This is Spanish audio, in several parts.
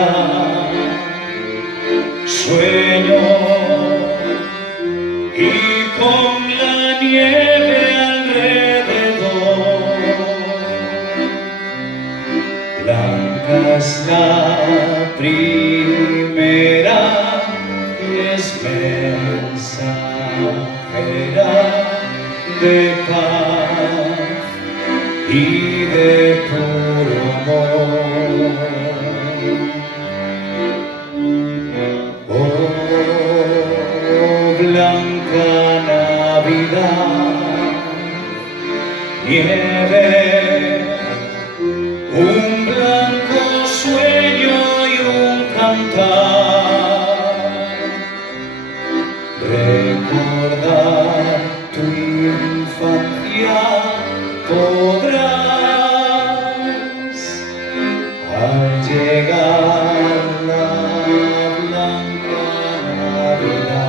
Navidad, sueño y con la nieve alrededor, blanca es la primera y es mensajera de paz y de puro amor. Oh, blanca Navidad, nieve, un blanco sueño y un cantar, recordar tu infancia podrás al llegar la blanca Navidad.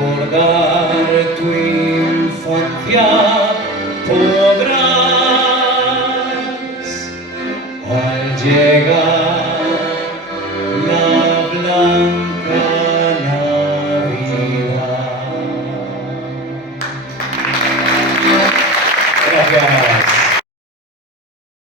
Recordar tu infancia